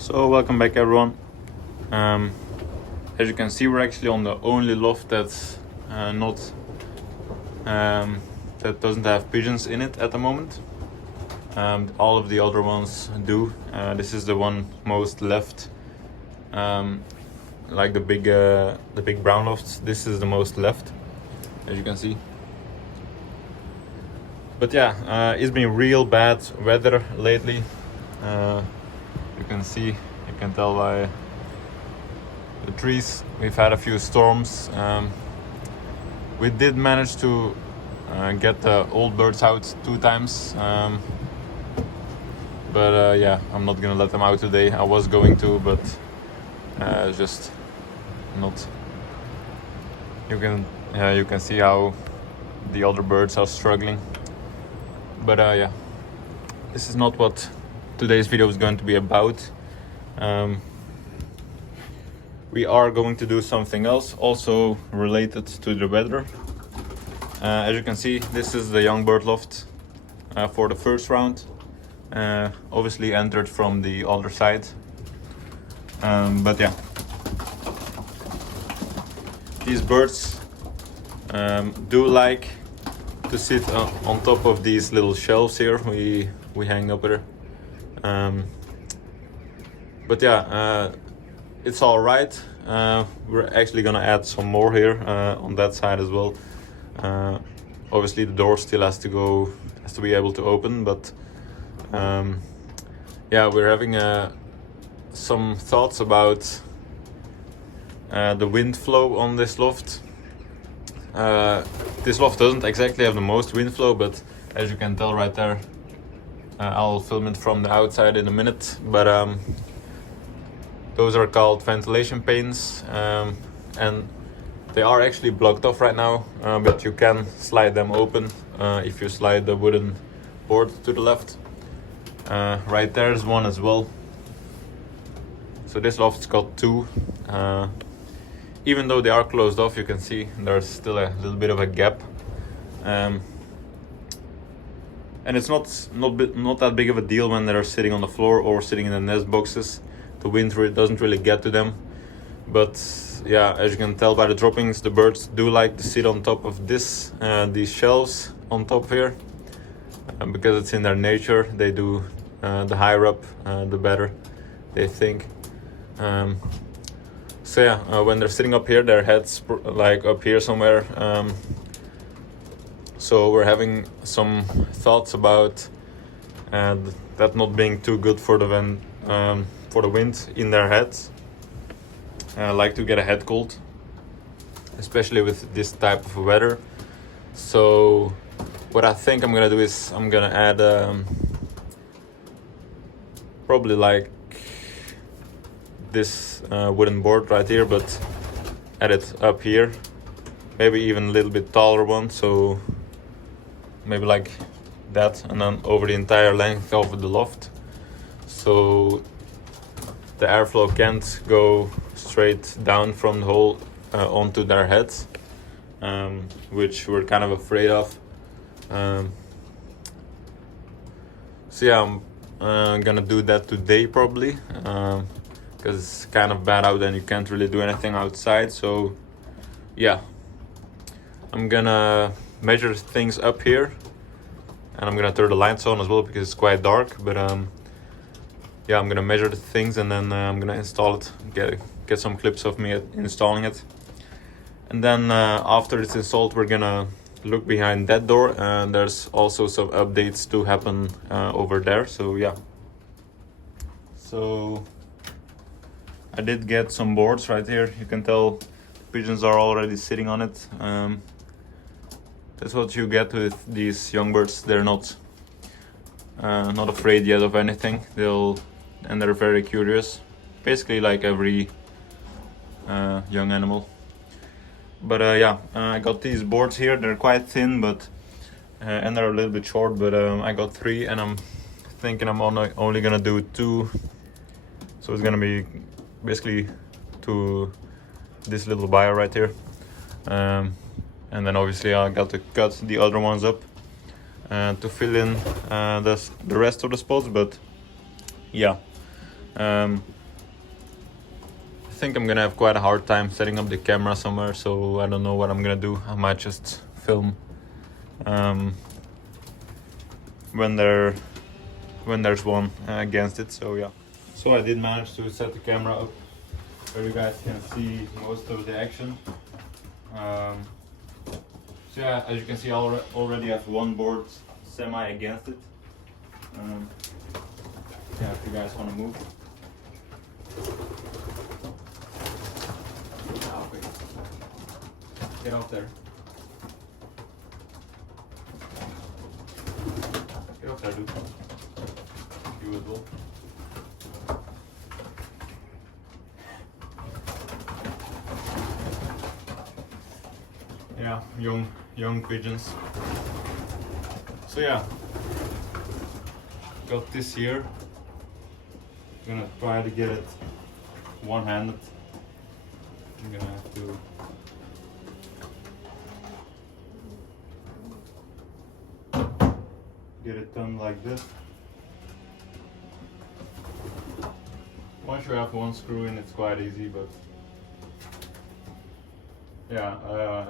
So welcome back everyone. As you can see, we're actually on the only loft that's not that doesn't have pigeons in it at the moment. All of the other ones do. This is the one most left. Like the big brown lofts, this is the most left, as you can see. But yeah, it's been real bad weather lately. You can see, you can tell by the trees. We've had a few storms. We did manage to get the old birds out 2 times. But yeah, I'm not gonna let them out today. I was going to, but just not. You can see how the other birds are struggling. But yeah, this is not what today's video is going to be about. We are going to do something else also related to the weather. As you can see, this is the Youngbird loft for the first round. Obviously entered from the other side. But yeah, these birds do like to sit on top of these little shelves here we hang up here. But yeah, it's all right. We're actually gonna add some more here on that side as well. Obviously the door still has to be able to open, but yeah, we're having some thoughts about the wind flow on this loft. This loft doesn't exactly have the most wind flow, but as you can tell right there, I'll film it from the outside in a minute, but those are called ventilation panes, and they are actually blocked off right now, but you can slide them open if you slide the wooden board to the left. Right there's one as well. So this loft's got 2. Even though they are closed off, you can see there's still a little bit of a gap. And it's not that big of a deal when they're sitting on the floor or sitting in the nest boxes. The wind doesn't really get to them. But yeah, as you can tell by the droppings, the birds do like to sit on top of these shelves on top here. Because it's in their nature, they do. The higher up, the better, they think. So yeah, when they're sitting up here, their heads like up here somewhere. So we're having some thoughts about that not being too good for the wind in their heads. I like to get a head cold, especially with this type of weather. So what I think I'm gonna do is I'm gonna add probably like this wooden board right here, but add it up here, maybe even a little bit taller one, so maybe like that, and then over the entire length of the loft, so the airflow can't go straight down from the hole onto their heads, which we're kind of afraid of. So yeah, I'm gonna do that today probably, because it's kind of bad out and you can't really do anything outside. So yeah, I'm gonna measure things up here, and I'm gonna turn the lights on as well because it's quite dark. But yeah, I'm gonna measure the things, and then I'm gonna install it, get some clips of me installing it, and then after it's installed, we're gonna look behind that door, and there's also some updates to happen over there. So yeah, so I did get some boards right here. You can tell pigeons are already sitting on it. That's what you get with these young birds. They're not afraid yet of anything. They're very curious, basically like every young animal. But yeah, I got these boards here. They're quite thin, but and they're a little bit short. But I got 3, and I'm thinking I'm only gonna do 2. So it's gonna be basically to this little wire right here, and then obviously I got to cut the other ones up to fill in the rest of the spots. But yeah, I think I'm gonna have quite a hard time setting up the camera somewhere, so I don't know what I'm gonna do. I might just film when there's one against it. So yeah. So I did manage to set the camera up where you guys can see most of the action. So yeah, as you can see, I already have one board semi against it. Yeah, if you guys want to move. Ah, okay. Get off there. Get off there, dude. You as well. Yeah, young pigeons. So yeah, got this here. Gonna try to get it one-handed. I'm gonna have to get it done like this. Once you have one screw in, it's quite easy, but yeah,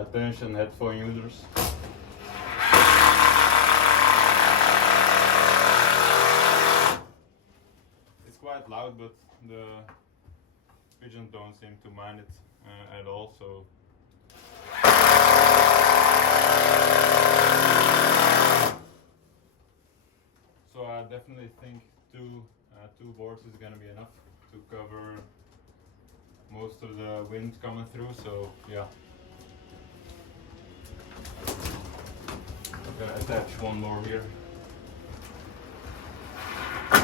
attention headphone users. It's quite loud, but the pigeons don't seem to mind it at all, so I definitely think two boards is gonna be enough to cover most of the wind coming through, so yeah. I'm gonna attach one more here. I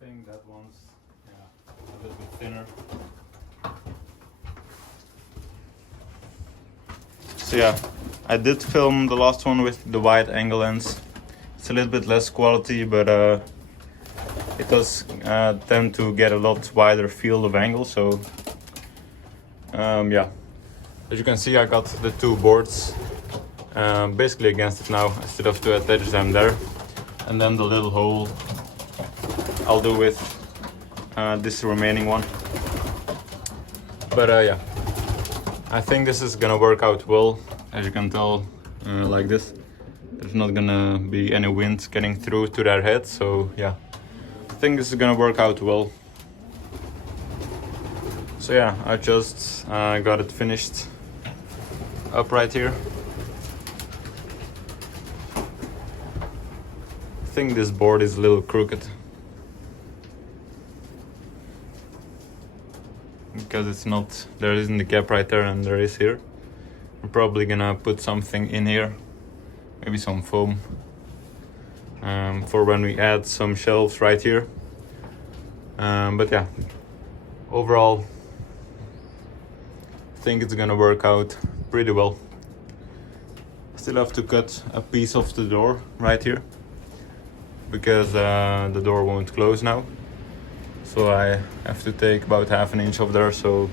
think that one's a little bit thinner. So yeah, I did film the last one with the wide angle lens. It's a little bit less quality, but it does tend to get a lot wider field of angle. So yeah, as you can see, I got the two boards basically against it now. I still have to attach them there, and then the little hole I'll do with this remaining one. But yeah, I think this is gonna work out well. As you can tell, like this, there's not gonna be any wind getting through to their head. So yeah, I think this is gonna work out well. So yeah, I just got it finished up right here. I think this board is a little crooked because it's not, there isn't the gap right there and there is here. I'm probably gonna put something in here, maybe some foam, for when we add some shelves right here. But yeah, overall I think it's gonna work out pretty well. I still have to cut a piece of the door right here because the door won't close now. So I have to take about half an inch off there, so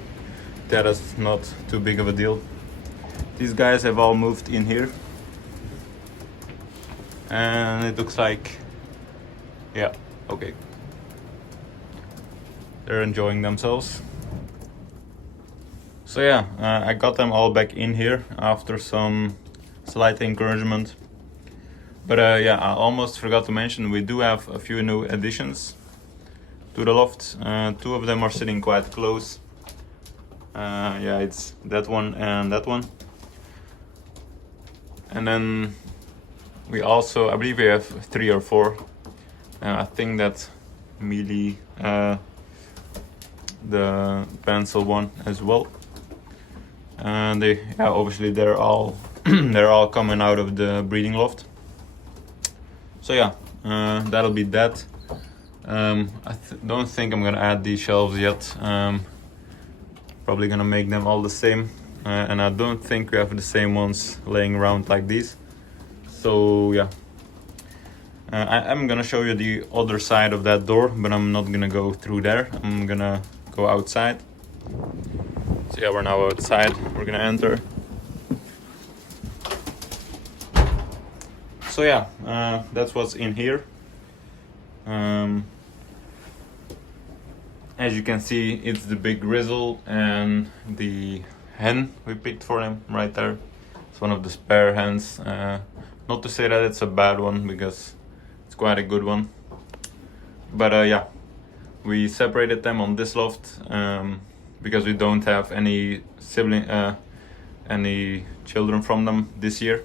that is not too big of a deal. These guys have all moved in here. And it looks like, yeah, okay. They're enjoying themselves. So yeah, I got them all back in here after some slight encouragement. But yeah, I almost forgot to mention, we do have a few new additions to the loft. Two of them are sitting quite close. Yeah, it's that one and that one. And then we also, I believe we have 3 or 4. I think that melee, the pencil one as well. And they, yeah, obviously they're all they're all coming out of the breeding loft. So yeah, that'll be that. I don't think I'm gonna add these shelves yet. Probably gonna make them all the same. And I don't think we have the same ones laying around like these. So yeah, I'm gonna show you the other side of that door, but I'm not gonna go through there. I'm gonna go outside. So yeah, we're now outside. We're gonna enter. So yeah, that's what's in here. As you can see, it's the big Grizzle and the hen we picked for him right there. It's one of the spare hens. Not to say that it's a bad one, because it's quite a good one. But yeah, we separated them on this loft because we don't have any any children from them this year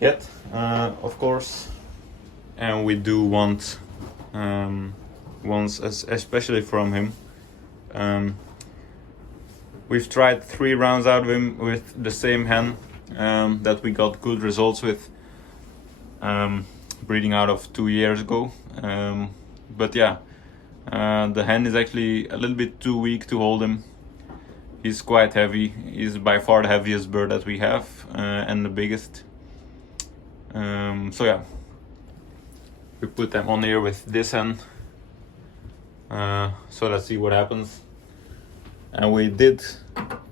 yet, of course. And we do want ones, especially from him. We've tried 3 rounds out of him with the same hen that we got good results with, breeding out of 2 years ago. But yeah, the hen is actually a little bit too weak to hold him. He's quite heavy. He's by far the heaviest bird that we have, and the biggest. So yeah, we put them on here with this hen. So let's see what happens. And we did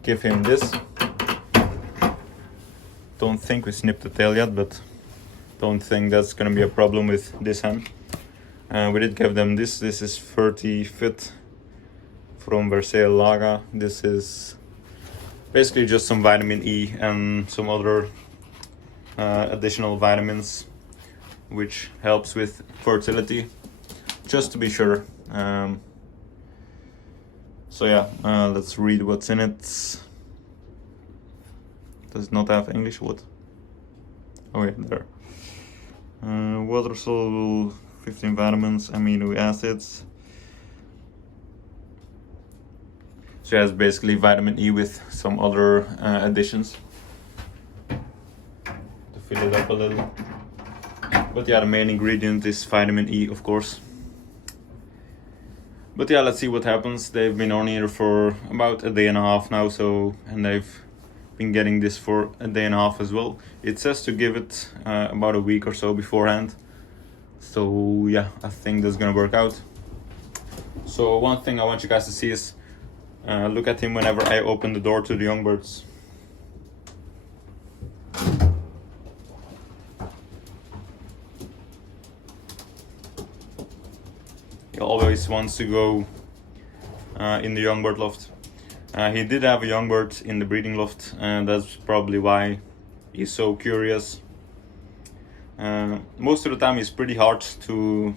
give him this. Don't think we snipped the tail yet, but don't think that's gonna be a problem with this hen. We did give them this. This is 30 Fit from Versailles Laga. This is basically just some vitamin E and some other additional vitamins, which helps with fertility, just to be sure. So yeah, let's read what's in it. Does not have English. What? Oh yeah, there. Water soluble, 15 vitamins, amino acids. So yeah, it's basically vitamin E with some other additions to fill it up a little. But yeah, the main ingredient is vitamin E, of course. But yeah, let's see what happens. They've been on here for about a day and a half now, and they've been getting this for a day and a half as well. It says to give it about a week or so beforehand. So yeah, I think that's gonna work out. So one thing I want you guys to see is look at him whenever I open the door to the Youngbirds. He always wants to go in the Youngbird loft. He did have a Youngbird in the breeding loft, and that's probably why he's so curious. Most of the time he's pretty hard to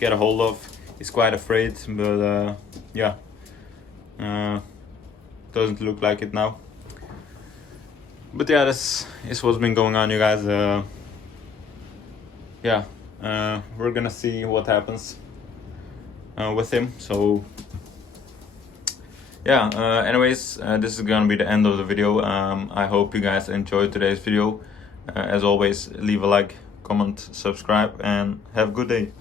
get a hold of. He's quite afraid, but yeah, doesn't look like it now. But yeah, this is what's been going on, you guys. Yeah, we're gonna see what happens with him. So yeah, anyways, this is gonna be the end of the video. I hope you guys enjoyed today's video. As always, leave a like, comment, subscribe, and have a good day.